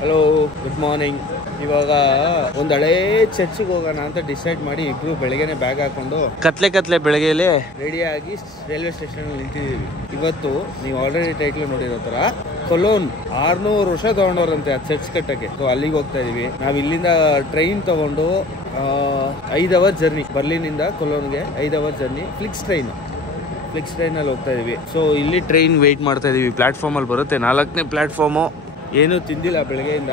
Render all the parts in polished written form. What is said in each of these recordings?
Hello, good morning. ಇವಾಗ ಒಂದು ಹಳೇ ಚರ್ಚಿಗೆ ಹೋಗೋಣ ಅಂತ ಡಿಸೈಡ್ ಮಾಡಿ ಇಬ್ರು ಬೆಳಗ್ಗೆನೆ ಬ್ಯಾಗ್ ಹಾಕೊಂಡು ಕತ್ಲೆ ಬೆಳಗ್ಗೆಲೆ ರೆಡಿಯಾಗಿ ರೈಲ್ವೆ ಸ್ಟೇಷನ್ ನಿಂತಿದ್ದೀವಿ. ಇವತ್ತು ನೀವು ಆಲ್ರೆಡಿ ಟೈಟ್ಲ್ ನೋಡಿರೋ ಥರ ಕೊಲೋನ್ 600 ವರ್ಷ ತಗೊಂಡವ್ರಂತೆ ಆ ಚರ್ಚ್ ಕಟ್ಟಕ್ಕೆ. ಸೊ ಅಲ್ಲಿಗೆ ಹೋಗ್ತಾ ಇದೀವಿ. ನಾವು ಇಲ್ಲಿಂದ ಟ್ರೈನ್ ತಗೊಂಡು 5 ಅವರ್ ಜರ್ನಿ, ಬರ್ಲಿನಿಂದ ಕೊಲೋನ್ಗೆ 5 ಅವರ್ ಜರ್ನಿ. ಫ್ಲಿಕ್ಸ್ ಟ್ರೈನಲ್ಲಿ ಹೋಗ್ತಾ ಇದೀವಿ. ಸೊ ಇಲ್ಲಿ ಟ್ರೈನ್ ವೆಯ್ಟ್ ಮಾಡ್ತಾ ಇದೀವಿ. ಪ್ಲಾಟ್ಫಾರ್ಮಲ್ಲಿ ಬರುತ್ತೆ, 4ನೇ ಪ್ಲಾಟ್ಫಾರ್ಮು. ಏನೂ ತಿಂದಿಲ್ಲ ಬೆಳಗ್ಗೆಯಿಂದ.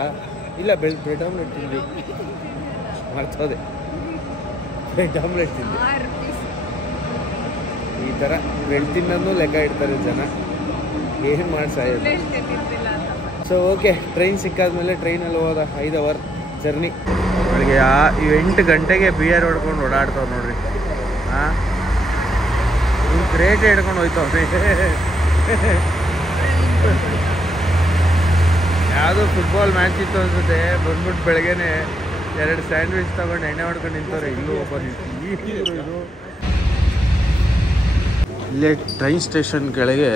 ಇಲ್ಲ, ಬ್ರೆಡ್ ಆಮ್ಲೆಟ್ ತಿಂದ್ವಿ, ಮರ್ತೋದೆ. ಬ್ರೆಡ್ ಆಮ್ಲೆಟ್ ತಿಂದ್ವಿ. ಈ ಥರ ಬ್ರೆಡ್ ತಿನ್ನೋದು ಲೆಕ್ಕ ಇಡ್ತಾರೆ ಜನ, ಏನು ಮಾಡ್ಸಾಯೋದು. ಸೊ ಓಕೆ, ಟ್ರೈನ್ ಸಿಕ್ಕಾದ್ಮೇಲೆ ಟ್ರೈನಲ್ಲಿ ಹೋದ 5 ಅವರ್ ಜರ್ನಿ. ಬೆಳಗ್ಗೆ 8 ಗಂಟೆಗೆ ಬಿಯರ್ ಹೊಡ್ಕೊಂಡು ಓಡಾಡ್ತಾವೆ ನೋಡ್ರಿ. ಹಾಂ, ಗ್ರೇಟ್ ಹಿಡ್ಕೊಂಡು ಹೋಯ್ತಾವ್ರಿ. ಯಾವುದೋ ಫುಟ್ಬಾಲ್ ಮ್ಯಾಚ್ ಇತ್ತು ಅನ್ಸುತ್ತೆ. ಬಂದ್ಬಿಟ್ಟು ಬೆಳಗ್ಗೆನೆ 2 ಸ್ಯಾಂಡ್ವಿಚ್ ತಗೊಂಡು ಎಣ್ಣೆ ಹೊಡ್ಕೊಂಡು ನಿಂತವ್ರೆ. ಇಲ್ಲೂ ಒಬ್ಬ ಇದು ಇಲ್ಲೇ ಟ್ರೈನ್ ಸ್ಟೇಷನ್ ಕೆಳಗೆ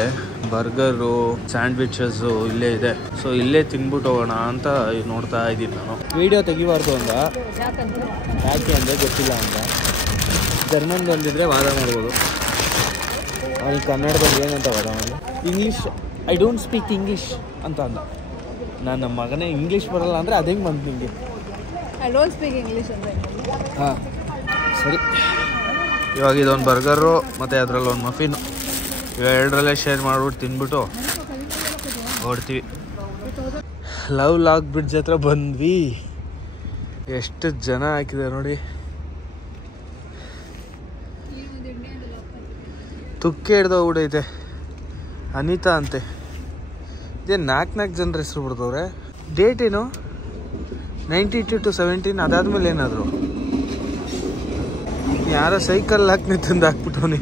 ಬರ್ಗರು, ಸ್ಯಾಂಡ್ವಿಚಸ್ಸು ಇಲ್ಲೇ ಇದೆ. ಸೊ ಇಲ್ಲೇ ತಿನ್ಬಿಟ್ಟು ಹೋಗೋಣ ಅಂತ ನೋಡ್ತಾ ಇದ್ದೀನಿ ನಾನು. ವಿಡಿಯೋ ತೆಗಿಬಾರ್ದು ಅಂದ, ಯಾಕೆ ಅಂದರೆ ಗೊತ್ತಿಲ್ಲ ಅಂತ. ಜರ್ಮನ್ ಬಂದಿದ್ರೆ ವಾದ ಮಾಡ್ಬೋದು, ಅವ್ನಿಗೆ ಕನ್ನಡದಲ್ಲಿ ಏನಂತ ವಾದ ಮಾಡಿ. English, I don't speak English ಅಂತ ಅಂದ. ನನ್ನ ಮಗನೇ ಇಂಗ್ಲೀಷ್ ಬರಲ್ಲ ಅಂದರೆ ಅದು ಹೆಂಗೆ ಬಂತು ನಿಮಗೆ? ಐ ಡೋಂಟ್ ಸ್ಪೀಕ್ ಇಂಗ್ಲೀಷ್ ಅಂದರೆ. ಹಾಂ ಸರಿ. ಇವಾಗ ಇದೊಂದು ಬರ್ಗರು ಮತ್ತು ಅದರಲ್ಲಿ ಒಂದು ಮಫಿನ್, ಇವಾಗ 2ರಲ್ಲೇ ಶೇರ್ ಮಾಡ್ಬಿಟ್ಟು ತಿಂದ್ಬಿಟ್ಟು ಹೊಡ್ತೀವಿ. ಲವ್ ಲಾಕ್ ಬ್ರಿಡ್ಜ್ ಹತ್ರ ಬಂದ್ವಿ. ಎಷ್ಟು ಜನ ಹಾಕಿದೆ ನೋಡಿ. ತುಕ್ಕೆ ಹಿಡ್ದೋಗ್ಬಿಟ್ಟೈತೆ. ಅನಿತಾ ಅಂತೆ. ಇದೇ 4 ಜನರ ಹೆಸರು ಬಿಡ್ತವ್ರೆ. ಡೇಟ್ ಏನು? 92 to 17. ಅದಾದ್ಮೇಲೆ ಏನಾದ್ರು ಯಾರೋ ಸೈಕಲ್ ಹಾಕ್ನಿ ತಂದು ಹಾಕ್ಬಿಟ್ಟವನಿ.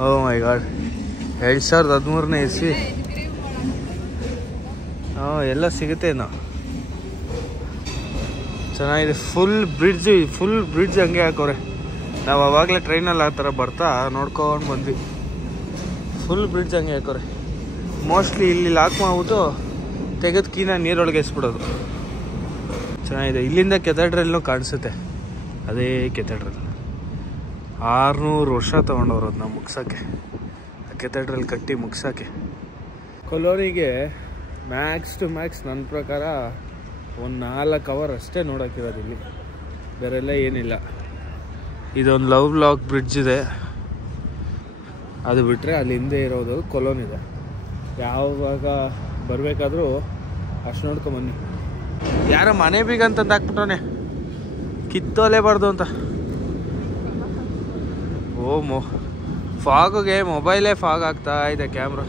ಓ ಮೈ ಗಾಡ್, 2013ನೇ ಇಸ್ವಿ. ಎಲ್ಲ ಸಿಗುತ್ತೇನೋ. ಚೆನ್ನಾಗಿದೆ. ಫುಲ್ ಬ್ರಿಡ್ಜ್ ಹಂಗೆ ಹಾಕೋರೆ. ನಾವು ಅವಾಗಲೇ ಟ್ರೈನಲ್ಲಿ ಆ ಥರ ಬರ್ತಾ ನೋಡ್ಕೊಂಡು ಬಂದ್ವಿ. ಫುಲ್ ಬ್ರಿಡ್ಜ್ ಹಂಗೆ ಹಾಕೋರೆ. ಮೋಸ್ಟ್ಲಿ ಇಲ್ಲಿ ಲಾಕ್ ಮಾಡ್ಬಿಟ್ಟು ತೆಗೆದು ಕೀನ ನೀರೊಳಗೆ ಎಸ್ಬಿಡೋದು. ಚೆನ್ನಾಗಿದೆ. ಇಲ್ಲಿಂದ ಕೆಥೆಡ್ರಲ್ನೂ ಕಾಣಿಸುತ್ತೆ. ಅದೇ ಕೆಥೆಡ್ರಲ್ 600 ವರ್ಷ ತೊಗೊಂಡವ್ರು ಅದನ್ನ ಮುಗ್ಸೋಕ್ಕೆ, ಆ ಕೆಥೆಡ್ರಲ್ ಕಟ್ಟಿ ಮುಗ್ಸೋಕ್ಕೆ. ಕೊಲೋನಿಗೆ ಮ್ಯಾಕ್ಸ್ ಟು ಮ್ಯಾಕ್ಸ್ ನನ್ನ ಪ್ರಕಾರ ಒಂದು 4 ಅವರ್ ಅಷ್ಟೇ ನೋಡೋಕ್ಕಿರೋದು ಇಲ್ಲಿ, ಬೇರೆಲ್ಲ ಏನಿಲ್ಲ. ಇದೊಂದು ಲವ್ ಲಾಕ್ ಬ್ರಿಡ್ಜ್ ಇದೆ, ಅದು ಬಿಟ್ಟರೆ ಅಲ್ಲಿ ಹಿಂದೆ ಇರೋದು ಕೊಲೋನ್ ಇದೆ. ಯಾವಾಗ ಬರಬೇಕಾದ್ರೂ ಅಷ್ಟು ನೋಡ್ಕೊಂಬನ್ನಿ. ಯಾರೋ ಮನೆ ಬೀಗ ಅಂತಂದು ಹಾಕ್ಬಿಟ್ಟವನೆ, ಕಿತ್ತೋಲೇಬಾರ್ದು ಅಂತ. ಫಾಗ್ಗೆ ಮೊಬೈಲೇ ಫಾಗ್ ಆಗ್ತಾ ಇದೆ, ಕ್ಯಾಮ್ರಾ.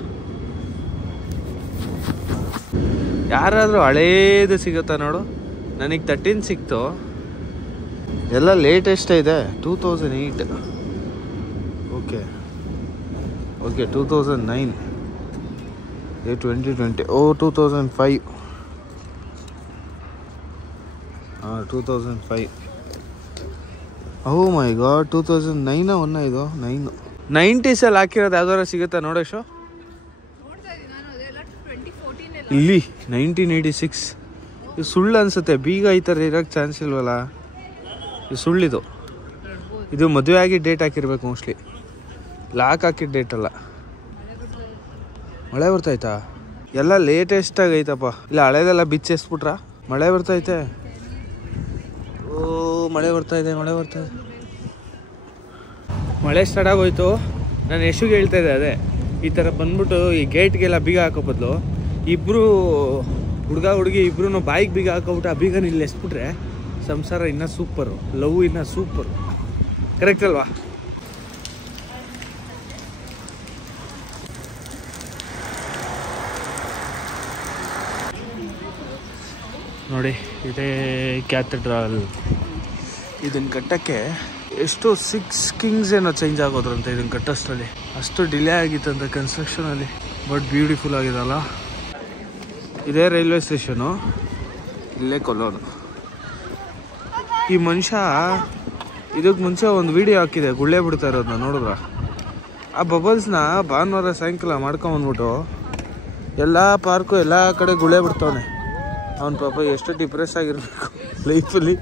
ಯಾರಾದರೂ ಹಳೇದು ಸಿಗುತ್ತಾ ನೋಡು. ನನಗೆ 13 ಸಿಕ್ತು. ಎಲ್ಲ ಲೇಟೆಸ್ಟೇ ಇದೆ. 2008. ಓಕೆ 2009. 2020. 2005. 2005. ಓ ಮೈ ಗಾಡ್, 2009 ಒನ್ನ ಇದು 9. 90ಸಲ್ಲಿ ಹಾಕಿರೋದು ಯಾವ್ದಾರು ಸಿಗುತ್ತಾ ನೋಡೋಶೋ? ಇಲ್ಲಿ 1986. ಇದು ಸುಳ್ಳು ಅನ್ಸುತ್ತೆ. ಬೀಗ ಈ ಥರ ಇರೋಕ್ಕೆ ಚಾನ್ಸ್ ಇಲ್ವಲ್ಲ. ಇದು ಸುಳ್ಳಿದು. ಇದು ಮದುವೆ ಆಗಿ ಡೇಟ್ ಹಾಕಿರ್ಬೇಕು ಮೋಸ್ಟ್ಲಿ. ಲಾಕ್ ಹಾಕಿದ ಡೇಟ್ ಅಲ್ಲ. ಮಳೆ ಬರ್ತಾಯ್ತಾ? ಎಲ್ಲ ಲೇಟೆಸ್ಟಾಗಿ ಐತಪ್ಪ. ಇಲ್ಲ ಹಳೇದೆಲ್ಲ ಬಿಚ್ಚೆಸ್ಬಿಟ್ರ. ಮಳೆ ಬರ್ತೈತೆ. ಓ ಮಳೆ ಬರ್ತಾಯಿದೆ. ಮಳೆ ಸ್ಟಾರ್ಟ್ ಆಗೋಯ್ತು. ನಾನು ಯಶುಗೆ ಹೇಳ್ತಾ ಇದ್ದೆ ಅದೇ, ಈ ಥರ ಬಂದ್ಬಿಟ್ಟು ಈ ಗೇಟ್ಗೆಲ್ಲ ಬೀಗ ಹಾಕೋ ಬದಲು ಇಬ್ಬರು ಹುಡುಗ ಹುಡುಗಿ ಇಬ್ರು ಬಾಯಿಗೆ ಬೀಗ ಹಾಕೋಬಿಟ್ಟು ಆ ಬೀಗನ ಇಲ್ಲಿ ಎಸ್ಬಿಟ್ರೆ ಸಂಸಾರ ಇನ್ನೂ ಸೂಪರು, ಲವ್ ಇನ್ನೂ ಸೂಪರು. ಕರೆಕ್ಟ್ ಅಲ್ವಾ? ನೋಡಿ, ಇದೇ ಕ್ಯಾಥೆಡ್ರಲ್. ಇದನ್ನು ಕಟ್ಟೋಕ್ಕೆ ಎಷ್ಟು 6 ಕಿಂಗ್ಸ್ ಏನೋ ಚೇಂಜ್ ಆಗೋದ್ರಂತೆ ಇದನ್ನು ಕಟ್ಟೋಷ್ಟರಲ್ಲಿ. ಅಷ್ಟು ಡಿಲೇ ಆಗಿತ್ತಂತೆ ಕನ್ಸ್ಟ್ರಕ್ಷನಲ್ಲಿ. ಬಟ್ ಬ್ಯೂಟಿಫುಲ್ ಆಗಿದಲ್ಲ. ಇದೇ ರೈಲ್ವೆ ಸ್ಟೇಷನು, ಇಲ್ಲೇ ಕೊಲೋನು. ಈ ಮನುಷ್ಯ ಇದಕ್ಕೆ ಮುಂಚೆ ಒಂದು ವಿಡಿಯೋ ಹಾಕಿದೆ, ಗುಳ್ಳೆ ಬಿಡ್ತಾ ಇರೋದನ್ನ ನೋಡಿದ್ರ? ಆ ಬಬಲ್ಸ್ನ ಭಾನುವಾರ ಸಾಯಂಕಾಲ ಮಾಡ್ಕೊಂಬಂದ್ಬಿಟ್ಟು ಎಲ್ಲ ಪಾರ್ಕು ಎಲ್ಲ ಕಡೆ ಗುಳೆ ಬಿಡ್ತಾವನೆ. ಅವ್ನು ಪಾಪ ಎಷ್ಟು ಡಿಪ್ರೆಸ್ ಆಗಿರ್ಬೇಕು ಲೈಫಲ್ಲಿ.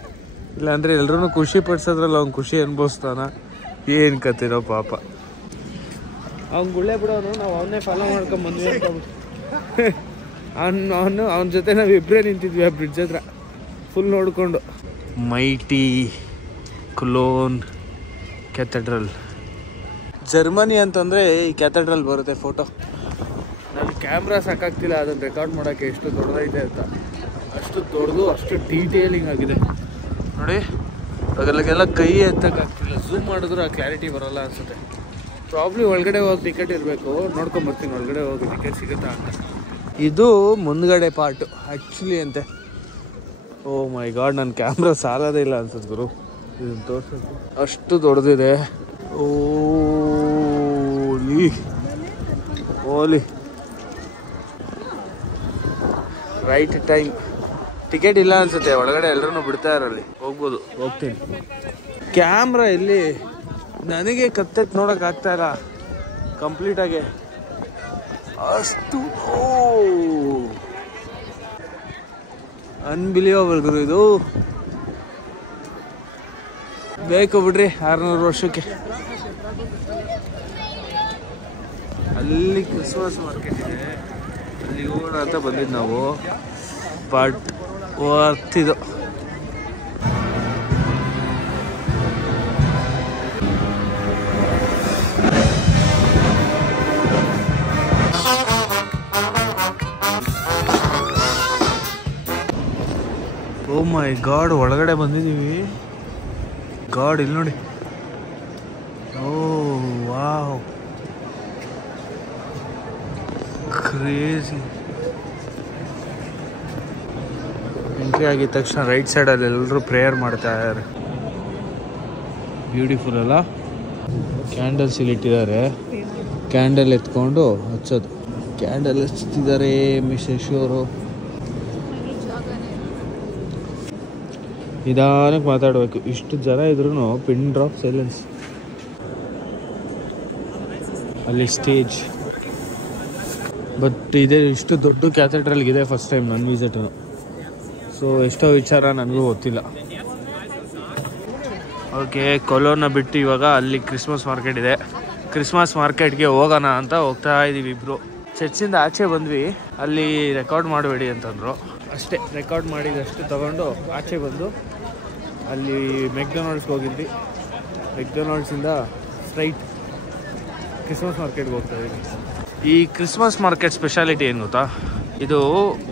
ಇಲ್ಲಾಂದರೆ ಎಲ್ರೂ ಖುಷಿ ಪಡಿಸೋದ್ರಲ್ಲ ಅವ್ನು ಖುಷಿ ಅನುಭವಿಸ್ತಾನ. ಏನು ಕತ್ತಿರೋ ಪಾಪ. ಅವ್ನು ಗುಳೆ ಬಿಡೋನು, ನಾವು ಅವನ್ನೇ ಫಾಲೋ ಮಾಡ್ಕೊಂಬಂದ್ವಿ ಅಂತ ಅವನ ಜೊತೆ ನಾವು ಇಬ್ಬರೇ ನಿಂತಿದ್ವಿ ಆ ಬ್ರಿಡ್ಜ್ ಹತ್ರ ಫುಲ್ ನೋಡಿಕೊಂಡು. Mighty ಕುಲೋನ್ Cathedral. ಜರ್ಮನಿ ಅಂತಂದರೆ ಈ ಕ್ಯಾಥೆಡ್ರಲ್ ಬರುತ್ತೆ ಫೋಟೋ. ನನ್ನ ಕ್ಯಾಮ್ರಾ ಸಾಕಾಗ್ತಿಲ್ಲ ಅದನ್ನು ರೆಕಾರ್ಡ್ ಮಾಡೋಕ್ಕೆ ಎಷ್ಟು ದೊಡ್ಡದೈತೆ ಅಂತ. ಅಷ್ಟು ದೊಡ್ಡದು, ಅಷ್ಟು ಡೀಟೇಲಿಂಗ್ ಆಗಿದೆ ನೋಡಿ. ಅದರಲ್ಲಿಗೆಲ್ಲ ಕೈ ಎತ್ತಕ್ಕಾಗ್ತಿಲ್ಲ, ಝೂಮ್ ಮಾಡಿದ್ರು ಆ ಕ್ಲಾರಿಟಿ ಬರೋಲ್ಲ ಅನಿಸುತ್ತೆ. ಪ್ರಾಬ್ಲಿ ಒಳಗಡೆ ಹೋಗಿ ಟಿಕೆಟ್ ಇರಬೇಕು. ನೋಡ್ಕೊಂಬರ್ತೀನಿ ಒಳಗಡೆ ಹೋಗಿ ಟಿಕೆಟ್ ಸಿಗುತ್ತಾ ಅಂತ. ಇದು ಮುಂದ್ಗಡೆ ಪಾರ್ಟು ಆ್ಯಕ್ಚುಲಿ ಅಂತೆ. ಓ ಮೈ ಗಾಡ್, ನನ್ನ ಕ್ಯಾಮ್ರಾ ಸಾಲೋದೇ ಇಲ್ಲ ಅನ್ಸುತ್ತೆ ಗುರು ಇದನ್ನು ತೋರ್ಸೋಕ್ಕೆ, ಅಷ್ಟು ದೊಡ್ಡದಿದೆ. ಓಲಿ ಓಲಿ ರೈಟ್ ಟೈಮ್. ಟಿಕೆಟ್ ಇಲ್ಲ ಅನ್ಸುತ್ತೆ ಒಳಗಡೆ, ಎಲ್ಲರೂ ಬಿಡ್ತಾ ಇರಲ್ಲಿ ಹೋಗ್ಬೋದು. ಹೋಗ್ತೀನಿ. ಕ್ಯಾಮ್ರಾ ಇಲ್ಲಿ ನನಗೆ ಕತ್ತೆತ್ತು ನೋಡೋಕೆ ಆಗ್ತಾ ಇಲ್ಲ ಕಂಪ್ಲೀಟಾಗಿ, ಅಷ್ಟು ಅನ್ಬಿಲಿಯಬಲ್ ಗುರು. ಇದು ಬೇಕು ಬಿಡ್ರಿ 600 ವರ್ಷಕ್ಕೆ. ಅಲ್ಲಿ ಕ್ರಿಸ್ಮಸ್ ಮಾರ್ಕೆಟ್ ಇದೆ, ಅಲ್ಲಿ ಹೋಗೋಣ ಅಂತ ಬಂದಿದ್ದು ನಾವು. ಬಟ್ ವರ್ತಿದು. ಓ ಮೈ ಗಾಡ್, ಒಳಗಡೆ ಬಂದಿದ್ದೀವಿ. ಗಾಡ್ ಇಲ್ಲಿ ನೋಡಿ. ಓ ವಾವ್, ಕ್ರೇಜಿ. ಎಂಟ್ರಿ ಆಗಿದ ತಕ್ಷಣ ರೈಟ್ ಸೈಡಲ್ಲಿ ಎಲ್ಲರೂ ಪ್ರೇಯರ್ ಮಾಡ್ತಾ ಇದ್ದಾರೆ. ಬ್ಯೂಟಿಫುಲ್ ಅಲ್ಲ. ಕ್ಯಾಂಡಲ್ಸ್ ಇಲ್ಲಿ ಇಟ್ಟಿದ್ದಾರೆ, ಕ್ಯಾಂಡಲ್ ಎತ್ಕೊಂಡು ಹಚ್ಚೋದು. ಕ್ಯಾಂಡಲ್ ಹಚ್ತಿದ್ದಾರೆ ಮಿಸ್ ಅವರು. ನಿಧಾನಕ್ಕೆ ಮಾತಾಡಬೇಕು. ಇಷ್ಟು ಜನ ಇದ್ರೂ ಪಿನ್ ಡ್ರಾಪ್ ಸೈಲೆನ್ಸ್. ಅಲ್ಲಿ ಸ್ಟೇಜ್. ಬಟ್ ಇದೇ ಇಷ್ಟು ದೊಡ್ಡ ಕ್ಯಾಥೆಡ್ರಲ್ಗಿದೆ ಫಸ್ಟ್ ಟೈಮ್ ನನ್ನ ವಿಸಿಟು. ಸೊ ಎಷ್ಟೋ ವಿಚಾರ ನನಗೂ ಗೊತ್ತಿಲ್ಲ. ಓಕೆ, ಕೊಲೋನ್ನ ಬಿಟ್ಟು ಇವಾಗ ಅಲ್ಲಿ ಕ್ರಿಸ್ಮಸ್ ಮಾರ್ಕೆಟ್ ಇದೆ. ಕ್ರಿಸ್ಮಸ್ ಮಾರ್ಕೆಟ್ಗೆ ಹೋಗೋಣ ಅಂತ ಹೋಗ್ತಾ ಇದ್ದೀವಿ ಇಬ್ಬರು. ಚರ್ಚಿಂದ ಆಚೆ ಬಂದ್ವಿ, ಅಲ್ಲಿ ರೆಕಾರ್ಡ್ ಮಾಡಬೇಡಿ ಅಂತಂದರು. ಅಷ್ಟೇ, ರೆಕಾರ್ಡ್ ಮಾಡಿದಷ್ಟು ತಗೊಂಡು ಆಚೆ ಬಂದು ಅಲ್ಲಿ ಮೆಕ್ಡೊನಾಲ್ಡ್ಸ್ಗೆ ಹೋಗಿದ್ವಿ. ಮೆಕ್ಡೊನಾಲ್ಡ್ಸಿಂದ ಸ್ಟ್ರೈಟ್ ಕ್ರಿಸ್ಮಸ್ ಮಾರ್ಕೆಟ್ಗೆ ಹೋಗ್ತಾ ಇದ್ದೀವಿ. ಈ ಕ್ರಿಸ್ಮಸ್ ಮಾರ್ಕೆಟ್ ಸ್ಪೆಷಾಲಿಟಿ ಏನು ಗೊತ್ತಾ? ಇದು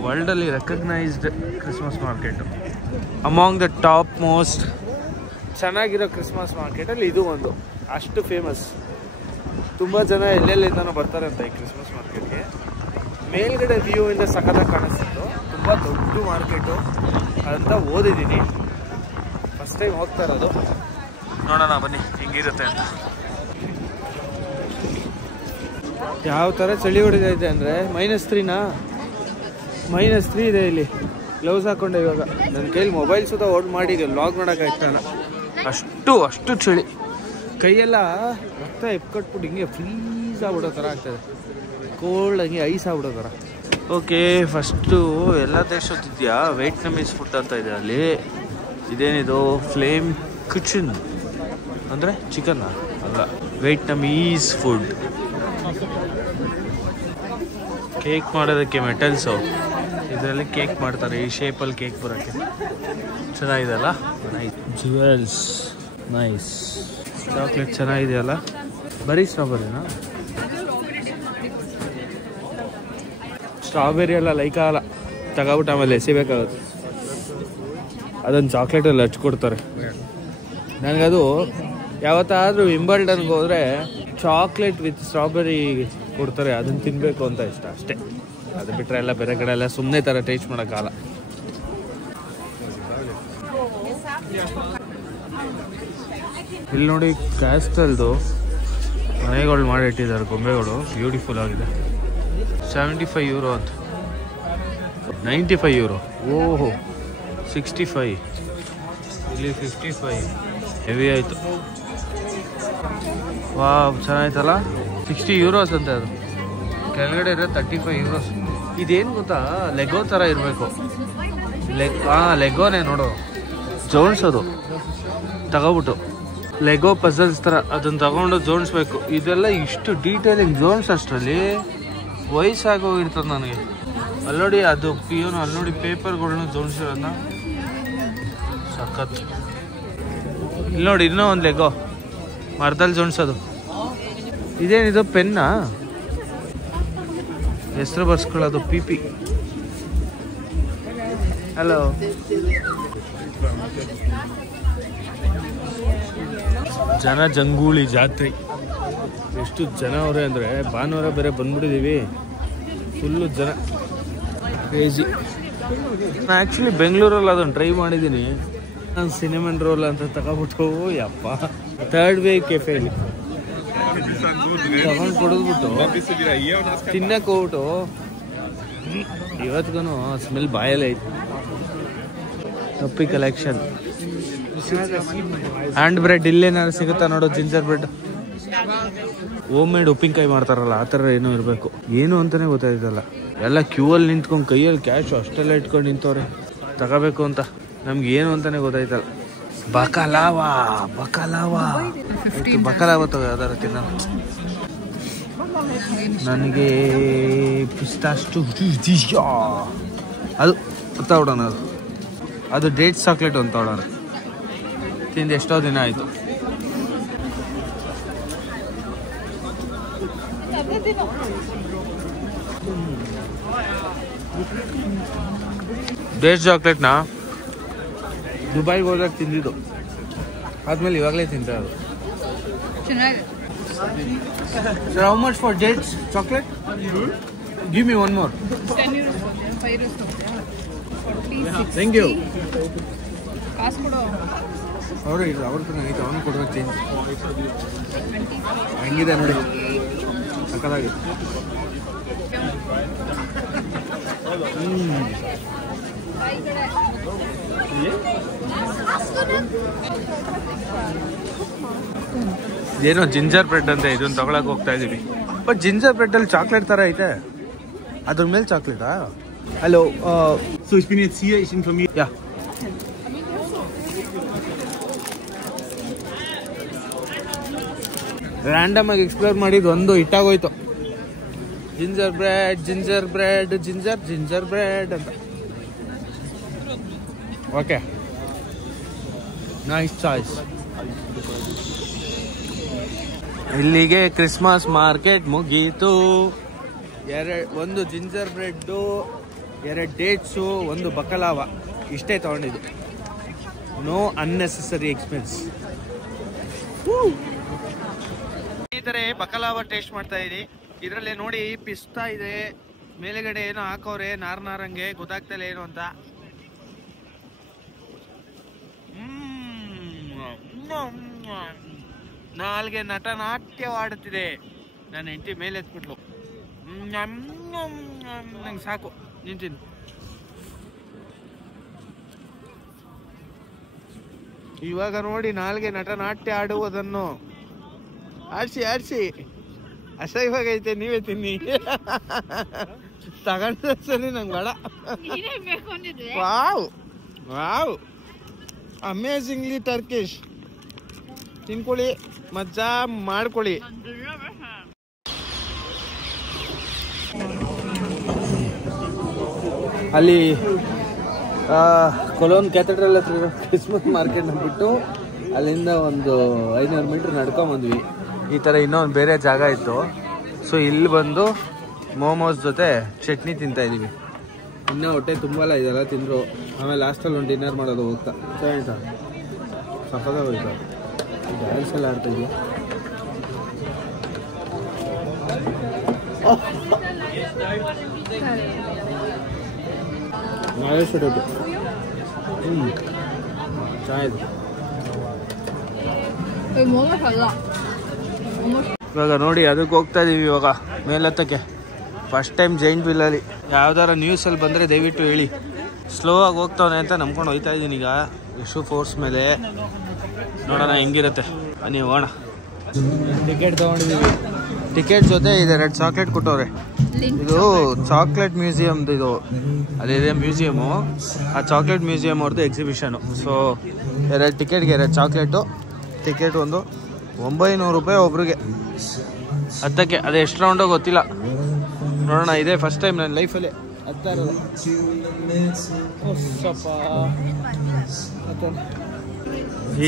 ವರ್ಲ್ಡಲ್ಲಿ recognised Christmas market. Among the top most ಚೆನ್ನಾಗಿರೋ ಕ್ರಿಸ್ಮಸ್ ಮಾರ್ಕೆಟಲ್ಲಿ ಇದು ಒಂದು. ಅಷ್ಟು ಫೇಮಸ್. ತುಂಬ ಜನ ಎಲ್ಲೆಲ್ಲಿಂದನೂ ಬರ್ತಾರೆ ಅಂತ ಈ ಕ್ರಿಸ್ಮಸ್ ಮಾರ್ಕೆಟ್ಗೆ. ಮೇಲ್ಗಡೆ ವ್ಯೂ ಇಂದ ಸಖತ್ತಾಗಿ ಕಾಣಿಸ್ತಿತ್ತು. ತುಂಬ ದೊಡ್ಡ ಮಾರ್ಕೆಟು ಅಂತ ಓದಿದ್ದೀನಿ. ಫಸ್ಟ್ ಟೈಮ್ ಹೋಗ್ತಾ ಇರೋದು. ನೋಡೋಣ ಬನ್ನಿ ಹೆಂಗಿರುತ್ತೆ ಅಂತ. ಯಾವ ಥರ ಚಳಿ ಹೊಡಿತೈತೆ ಅಂದರೆ -3 ಇದೆ ಇಲ್ಲಿ. ಗ್ಲೌಸ್ ಹಾಕ್ಕೊಂಡೆ ಇವಾಗ. ನನ್ನ ಕೈಲಿ ಮೊಬೈಲ್ ಸುತ್ತ ಓಡ್ ಮಾಡಿ ಲಾಗ್ ಮಾಡೋಕ್ಕಾಗ್ತಾನ. ಅಷ್ಟು ಚಳಿ. ಕೈಯೆಲ್ಲ ರಕ್ತ ಎಪ್ಕಟ್ಬಿಟ್ಟು ಹಿಂಗೆ ಫ್ರೀಸ್ ಆಗ್ಬಿಡೋ ಥರ ಆಗ್ತದೆ. ಕೋಲ್ಡ್ ಹಂಗೆ ಐಸ್ ಆಗ್ಬಿಡೋ ಥರ. ಓಕೆ, ಫಸ್ಟು ಎಲ್ಲ ದೇಶದಿದೆಯಾ ವೈಟ್ನಮೀಸ್ ಫುಡ್ ಅಂತ ಇದೆ ಅಲ್ಲಿ. ಇದೇನಿದು ಫ್ಲೇಮ್ ಕಿಚನ್ ಅಂದರೆ ಚಿಕನ್ ಅಲ್ಲ, ವೈಟ್ನಮೀಸ್ ಫುಡ್. ಕೇಕ್ ಮಾಡೋದಕ್ಕೆ ಮೆಟಲ್ಸು ಇದರಲ್ಲಿ ಕೇಕ್ ಮಾಡ್ತಾರೆ. ಈ ಶೇಪಲ್ಲಿ ಕೇಕ್ ಬರೋಕ್ಕೆ ಚೆನ್ನಾಗಿದೆಯಲ್ಲ. ನೈಸ್. Jewels nice. ಚಾಕ್ಲೇಟ್ ಚೆನ್ನಾಗಿದೆಯಲ್ಲ. ಬರೀ ಸ್ಟ್ರಾಬೆರಿನಾ? ಸ್ಟ್ರಾಬೆರಿ ಎಲ್ಲ ಲೈಕ್ ಆಗಲ್ಲ, ತಗೋಬಿಟ್ಟು ಆಮೇಲೆ ಎಸಿಬೇಕಾಗುತ್ತೆ. ಅದೊಂದು ಚಾಕ್ಲೇಟಲ್ಲಿ ಹಚ್ಕೊಡ್ತಾರೆ. ನನಗದು ಯಾವತ್ತಾದರೂ ವಿಂಬಲ್ಡನ್ಗೆ ಹೋದರೆ ಚಾಕ್ಲೇಟ್ ವಿತ್ ಸ್ಟ್ರಾಬೆರಿ ಕೊಡ್ತಾರೆ, ಅದನ್ನು ತಿನ್ನಬೇಕು ಅಂತ ಇಷ್ಟ ಅಷ್ಟೇ. ಅದು ಬಿಟ್ಟರೆ ಎಲ್ಲ ಬೇರೆ ಕಡೆ ಎಲ್ಲ ಸುಮ್ಮನೆ ಥರ ಟೇಸ್ಟ್ ಮಾಡೋಕ್ಕಾಗಲ್ಲ. ಇಲ್ಲಿ ನೋಡಿ ಕ್ಯಾಸ್ಟಲ್ದು ಮನೆಗಳು ಮಾಡಿಟ್ಟಿದ್ದಾರೆ, ಗೊಂಬೆಗಳು ಬ್ಯೂಟಿಫುಲ್ ಆಗಿದೆ. 75 ಯೂರೋ ಅಂತ. 95 ಯೂರೋ. ಓಹೋ, 65. ಇಲ್ಲಿ 55. ಹೆವಿ ಆಯಿತು. ವಾ, ಚೆನ್ನಾಯ್ತಲ್ಲ. 60 ಯೂರೋಸ್ ಅಂತೆ. ಅದು ಕೆಳಗಡೆ ಇರೋ 35 ಯೂರೋಸ್. ಇದೇನು ಗೊತ್ತಾ, ಲೆಗೋ ಥರ ಇರಬೇಕು. ಲೆಗೋನೇ ನೋಡು, ಜೋಡಿಸೋದು ತಗೋಬಿಟ್ಟು ಲೆಗೋ ಪಜಲ್ಸ್ ಥರ ಅದನ್ನು ತಗೊಂಡು ಜೋಡಿಸ್ಬೇಕು. ಇದೆಲ್ಲ ಇಷ್ಟು ಡೀಟೇಲಿಂಗ್ ಜೋನ್ಸ್ ಅಷ್ಟರಲ್ಲಿ ವಯಸ್ಸಾಗೋಗಿರ್ತದೆ ನನಗೆ. ಅಲ್ಲಿ ನೋಡಿ ಅದು ಪಿಯೋನು, ಅಲ್ಲಿ ನೋಡಿ ಪೇಪರ್ಗಳನ್ನ ಜೋಡಿಸಿರೋದನ್ನ ಸಖತ್. ಇಲ್ಲಿ ನೋಡಿ ಇನ್ನೂ ಒಂದು ಲೆಗೋ ಮರದಲ್ಲಿ ಜೋಡಿಸೋದು. ಇದೇನಿದು ಪೆನ್ನಾ? ಹೆಸರು ಬರ್ಸ್ಕೊಳ್ಳೋದು PP. ಹಲೋ, ಜನ ಜಂಗೂಳಿ ಜಾತ್ರೆ. ಎಷ್ಟು ಜನ ಅವರೇ ಅಂದರೆ ಭಾನುವಾರ ಬೇರೆ ಬಂದ್ಬಿಟ್ಟಿದ್ದೀವಿ, ಫುಲ್ಲು ಜನ ಕ್ರೇಜಿ. ನಾನು ಆ್ಯಕ್ಚುಲಿ ಬೆಂಗಳೂರಲ್ಲಿ ಅದನ್ನು ಟ್ರೈ ಮಾಡಿದ್ದೀನಿ. ನಾನು ಸಿನಿಮನ್ ರೋಲ್ ಅಂತ ತಗೊಬಿಟ್ಟು ಯಪ್ಪ 3rd ವೇವ್ ಕೆಫೆಯಲ್ಲಿ ತಗೊಂಡು ಕೊಡೋದ್ಬಿಟ್ಟು ತಿನ್ನಕ್ಕೆ ಹೋಗ್ಬಿಟ್ಟು ಇವತ್ತಿಗೂ ಸ್ಮೆಲ್ ಬಾಯಲ್ಲೇ ಐತಿ. ಕಪ್ಪಿ ಕಲೆಕ್ಷನ್ ಹ್ಯಾಂಡ್ ಬ್ರೆಡ್ ಇಲ್ಲೇನಾದ್ರು ಸಿಗುತ್ತಾ ನೋಡೋ, ಜಿಂಜರ್ ಬ್ರೆಡ್. ಹೋಮ್ ಮೇಡ್ ಉಪ್ಪಿನಕಾಯಿ ಮಾಡ್ತಾರಲ್ಲ ಆ ಥರ ಏನೋ ಇರಬೇಕು. ಏನು ಅಂತಲೇ ಗೊತ್ತಾಯ್ತಲ್ಲ. ಎಲ್ಲ ಕ್ಯೂ ಅಲ್ಲಿ ನಿಂತ್ಕೊಂಡು ಕೈಯಲ್ಲಿ ಕ್ಯಾಶು ಅಷ್ಟೆಲ್ಲ ಇಟ್ಕೊಂಡು ನಿಂತವ್ರೆ ತಗೋಬೇಕು ಅಂತ. ನಮ್ಗೆ ಏನು ಅಂತಲೇ ಗೊತ್ತಾಯ್ತಲ್ಲ. ಬಕಲಾವಾ ತಗೋ ಯಾವ್ದಾರ ತಿನ್ನ. ನನಗೆ ಪಿಸ್ತಾಷ್ಟು ಅದು ತಗೊಡೋಣ. ಅದು ಡೇಟ್ ಚಾಕ್ಲೇಟ್ ಅಂತ ತಗೊಳ್ಳೋಣ. ತಿಂದು ಎಷ್ಟೋ ದಿನ ಆಯಿತು. ಡೇಟ್ ಚಾಕ್ಲೇಟ್ನ ದುಬೈಗೆ ಹೋದಾಗ ತಿಂದಿದ್ದು, ಆದ್ಮೇಲೆ ಇವಾಗಲೇ ತಿಂತಾ ಅದು. Sir, how much for dates chocolate? Give me one more. 10 euros. 5 euros. 40, 60. Thank you. ಕಾಸು ಕೊಡು. ಅವರು ಇದು ಅವ್ರ ಹತ್ರ ಐತೆ, ಅವನು ಕೊಡ್ಬೇಕು ಚೇಂಜ್. ಹೆಂಗಿದೆ ನೋಡಿ, ಸಕ್ಕತ್ತಾಗಿ. ಏನೋ ಜಿಂಜರ್ ಬ್ರೆಡ್ ಅಂತ ಇದನ್ನು ತಗೊಳಕ್ ಹೋಗ್ತಾ ಇದೀವಿ. ಬಟ್ ಜಿಂಜರ್ ಬ್ರೆಡ್ ಅಲ್ಲಿ ಚಾಕ್ಲೇಟ್ ತರ ಐತೆ, ಅದ್ರ ಮೇಲೆ ಚಾಕ್ಲೇಟಾ? Hello, So ich bin jetzt hier, ich informiere. Yeah, random ಆಗಿ ಎಕ್ಸ್ಪ್ಲೋರ್ ಮಾಡಿದ್ದು ಒಂದು ಇಟ್ಟಾಗೋಯ್ತು. ಜಿಂಜರ್ ಬ್ರೆಡ್ ಅಂತ. Okay, nice choice. ಇಲ್ಲಿಗೆ ಕ್ರಿಸ್ಮಸ್ ಮಾರ್ಕೆಟ್ ಮುಗೀತು. ಒಂದು ಜಿಂಜರ್ ಬ್ರೆಡ್ಡು, 2 ಡೇಟ್ಸು, 1 ಬಕಲಾವ, ಇಷ್ಟೇ ತಗೊಂಡಿದ್ದು. No unnecessary expense. ಈ ಥರ ಬಕಲಾವ ಟೇಸ್ಟ್ ಮಾಡ್ತಾ ಇದ್ದೀನಿ. ಇದರಲ್ಲಿ ನೋಡಿ ಪಿಸ್ತಾ ಇದೆ, ಮೇಲೆಗಡೆ ಏನೋ ಹಾಕೋರೆ ನಾರಂಗೆ, ಗೊತ್ತಾಗ್ತಲ್ಲ ಏನು ಅಂತ. ನಾಲ್ಗೆ ನಟನಾಟ್ಯವಾಡುತ್ತಿದೆ. ನನ್ನ ಹೆಂಡತಿ ಮೇಲೆ ಎತ್ಬಿಟ್ಲು. ನಂಗೆ ಸಾಕು, ನಿಂತೀನಿ. ಇವಾಗ ನೋಡಿ ನಾಲ್ಗೆ ನಟನಾಟ್ಯ ಆಡುವುದನ್ನು. ಆಡ್ಸಿ ಅಸಹ್ಯವಾಗೈತೆ, ನೀವೇ ತಿನ್ನಿ. ತಗೊಂಡ ಸರಿ ನಂಗೆ ಬೇಡ. Wow amazingly Turkish. ತಿನ್ಕೊಳ್ಳಿ, ಮಜಾ ಮಾಡ್ಕೊಳ್ಳಿ. ಅಲ್ಲಿ ಕೊಲೋನ್ ಕ್ಯಾಥೆಡ್ರಲ್ ಹತ್ರ ಕ್ರಿಸ್ಮಸ್ ಮಾರ್ಕೆಟ್ನ ಬಿಟ್ಟು ಅಲ್ಲಿಂದ ಒಂದು 500 ಮೀಟ್ರ್ ನಡ್ಕೊಂಬಂದ್ವಿ. ಈ ಥರ ಇನ್ನೊಂದು ಬೇರೆ ಜಾಗ ಇತ್ತು. ಸೊ ಇಲ್ಲಿ ಬಂದು ಮೋಮೋಸ್ ಜೊತೆ ಚಟ್ನಿ ತಿಂತಾ ಇದ್ದೀವಿ. ಇನ್ನೂ ಹೊಟ್ಟೆ ತುಂಬಲ್ಲ, ಇದೆಲ್ಲ ತಿಂದರು. ಆಮೇಲೆ ಲಾಸ್ಟಲ್ಲಿ ಒಂದು ಡಿನ್ನರ್ ಮಾಡೋದು ಹೋಗ್ತಾ ಹೇಳ್ತಾ ಸಫಾದಾಗ ಹೋಯ್ತು. ಡ್ಯಾನ್ಸ್ ಎಲ್ಲ ಆಡ್ತಾ ಇದೆಯಾ? ನಾಳೆ ಸುಡೋದು. ಚೆನ್ನಾಗಿದೆ. ಇವಾಗ ನೋಡಿ ಅದಕ್ಕೆ ಹೋಗ್ತಾ ಇದೀವಿ. ಇವಾಗ ಮೇಲತ್ತಕ್ಕೆ ಫಸ್ಟ್ ಟೈಮ್ ಜೈಂಟ್ ವಿಲ್ಲಲ್ಲಿ. ಯಾವ್ದಾರ ನ್ಯೂಸಲ್ಲಿ ಬಂದರೆ ದಯವಿಟ್ಟು ಹೇಳಿ. ಸ್ಲೋ ಆಗಿ ಹೋಗ್ತಾವನೆ ಅಂತ ನಂಬ್ಕೊಂಡು ಹೋಗ್ತಾ ಇದ್ದೀನಿ. ಈಗ ಎಷ್ಟು ಫೋರ್ಸ್ ಮೇಲೆ ನೋಡೋಣ ಹೆಂಗಿರುತ್ತೆ. ನೀವು ಹೋಗೋಣ. ಟಿಕೆಟ್ ತೊಗೊಂಡಿದ್ದೀವಿ. ಟಿಕೆಟ್ ಜೊತೆ ಇದೆ 2 ಚಾಕ್ಲೇಟ್ ಕೊಟ್ಟವ್ರೆ. ಇದು ಚಾಕ್ಲೇಟ್ ಮ್ಯೂಸಿಯಮ್ದು ಇದು ಅದಿದೆ ಮ್ಯೂಸಿಯಮು. ಆ ಚಾಕ್ಲೇಟ್ ಮ್ಯೂಸಿಯಮ್ ಅವ್ರದ್ದು ಎಕ್ಸಿಬಿಷನು. ಸೊ 2 ಟಿಕೆಟ್ಗೆ 2 ಚಾಕ್ಲೇಟು. ಟಿಕೆಟ್ ಒಂದು 900 ರೂಪಾಯಿ ಒಬ್ರಿಗೆ ಹತ್ತಕ್ಕೆ. ಅದು ಎಷ್ಟು ರೌಂಡೋ ಗೊತ್ತಿಲ್ಲ, ನೋಡೋಣ. ಇದೇ ಫಸ್ಟ್ ಟೈಮ್ ನನ್ನ ಲೈಫಲ್ಲಿ ಹತ್ತಾ ಇರೋದು.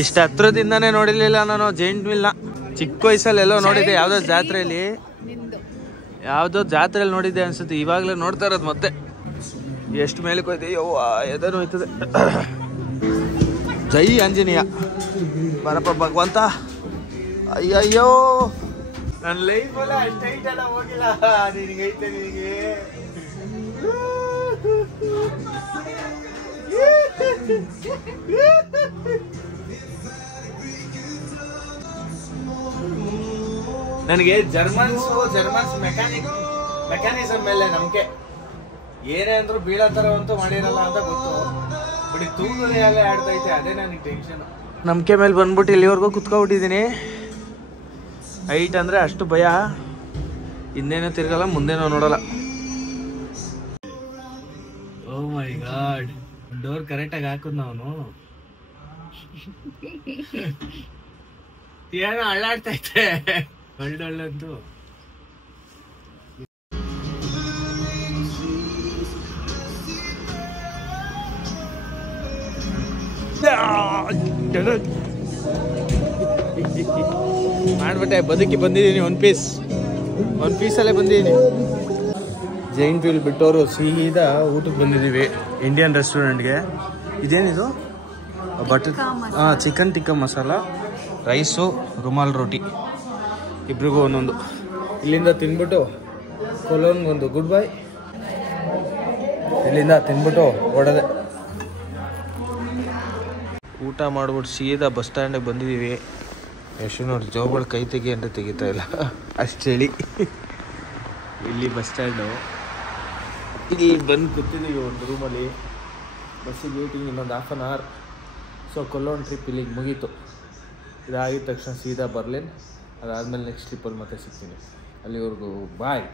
ಇಷ್ಟು ಹತ್ರದಿಂದನೇ ನೋಡಿರ್ಲಿಲ್ಲ ನಾನು ಜೈಂಟ್ ವೀಲ್ನ. ಚಿಕ್ಕ ವಯಸ್ಸಲ್ಲಿ ಎಲ್ಲೋ ನೋಡಿದ್ದೆ, ಯಾವುದೋ ಜಾತ್ರೆಯಲ್ಲಿ ನೋಡಿದ್ದೆ ಅನ್ಸುತ್ತೆ. ಇವಾಗಲೇ ನೋಡ್ತಾ ಇರೋದು ಮತ್ತೆ. ಎಷ್ಟು ಮೇಲಕ್ಕೆ ಹೋಯ್ತು, ಯವ್ವ ಎದನು ಹೋಯ್ತದೆ. ಜೈ ಆಂಜನೇಯ ಬರಪ್ಪ ಭಗವಂತ. ಅಯ್ಯಯ್ಯೋ ನನ್ನ ಲೈಫಲ್ಲಿ ಅಷ್ಟು ಐಟೆಲ್ಲ ಹೋಗಿಲ್ಲ. ನಿನಗೈತೆ ನಿನಗೆ. ನನಗೆ ಜರ್ಮನ್ಸ್ ಮೆಕ್ಯಾನಿಸಮ್ ಮೇಲೆ ನಂಬಿಕೆ. ಏನೇ ಅಂದ್ರೂ ಬೀಳೋ ಥರ ಅಂತೂ ಮಾಡಿರಲ್ಲ ಅಂತ ಗೊತ್ತು. ಬಟ್ ತೂಗದೇ ಆಡ್ತೈತೆ, ಅದೇ ನನಗೆ ಟೆನ್ಷನ್. ನಂಬಿಕೆ ಮೇಲೆ ಬಂದ್ಬಿಟ್ಟು ಇಲ್ಲಿವರೆಗೂ ಕುತ್ಕೊಬಿಟ್ಟಿದ್ದೀನಿ. ಹೈಟ್ ಅಂದರೆ ಅಷ್ಟು ಭಯ. ಹಿಂದೇನೂ ತಿರ್ಗಲ್ಲ, ಮುಂದೇನೂ ನೋಡಲ್ಲ. ಓ ಮೈ ಗಾಡ್, ಡೋರ್ ಕರೆಕ್ಟಾಗಿ ಹಾಕುದ್ ನಾವು. ಏನೋ ಅಳ್ಳಾಡ್ತೈತೆ ಒಳ್ಳೊಳ್ಳಂತೂ. ಮಾಡ್ಬಿಟ್ಟೆ, ಬದುಕಿ ಬಂದಿದ್ದೀನಿ. ಒನ್ ಪೀಸಲ್ಲೇ ಬಂದಿದ್ದೀನಿ. ಜೈಂಟ್ ವೀಲ್ ಬಿಟ್ಟವರು ಸೀದಾ ಊಟಕ್ಕೆ ಬಂದಿದ್ದೀವಿ, ಇಂಡಿಯನ್ ರೆಸ್ಟೋರೆಂಟ್ಗೆ. ಇದೇನಿದು? Butter chicken tikka masala, rice, rumal roti, ಇಬ್ರಿಗೂ ಒಂದೊಂದು. ಇಲ್ಲಿಂದ ತಿನ್ಬಿಟ್ಟು ಕೊಲೋನ್ಗೊಂದು ಗುಡ್ ಬೈ. ಇಲ್ಲಿಂದ ತಿನ್ಬಿಟ್ಟು ಹೊಡೆದೆ. ಊಟ ಮಾಡ್ಬಿಟ್ಟು ಸೀದಾ ಬಸ್ ಸ್ಟ್ಯಾಂಡಿಗೆ ಬಂದಿದ್ದೀವಿ. ಎಷ್ಟು ನೋಡಿ ಜೋಬಳು ಕೈ ತೆಗಿ ಅಂತ ತೆಗಿತಾ ಇಲ್ಲ, ಅಷ್ಟು ಹೇಳಿ. ಇಲ್ಲಿ ಬಸ್ ಸ್ಟ್ಯಾಂಡು. ಇಲ್ಲಿ ಬಂದು ಕೂತಿದ್ದೀವಿ ಒಂದು ರೂಮಲ್ಲಿ. ಬಸ್ಸಿಗೆ ವೇಟಿಂಗ್ ಇನ್ನೊಂದು 1/2 hour. ಸೊ ಕೊಲ್ಲೋನ್ ಟ್ರಿಪ್ ಇಲ್ಲಿಗೆ ಮುಗೀತು. ಇದಾಗಿದ ತಕ್ಷಣ ಸೀದಾ ಬರ್ಲಿನ್. ಅದಾದಮೇಲೆ ನೆಕ್ಸ್ಟ್ ಟ್ರಿಪ್ಪಲ್ಲಿ ಮತ್ತೆ ಸಿಗ್ತೀನಿ. ಅಲ್ಲಿವರೆಗೂ ಬಾಯ್.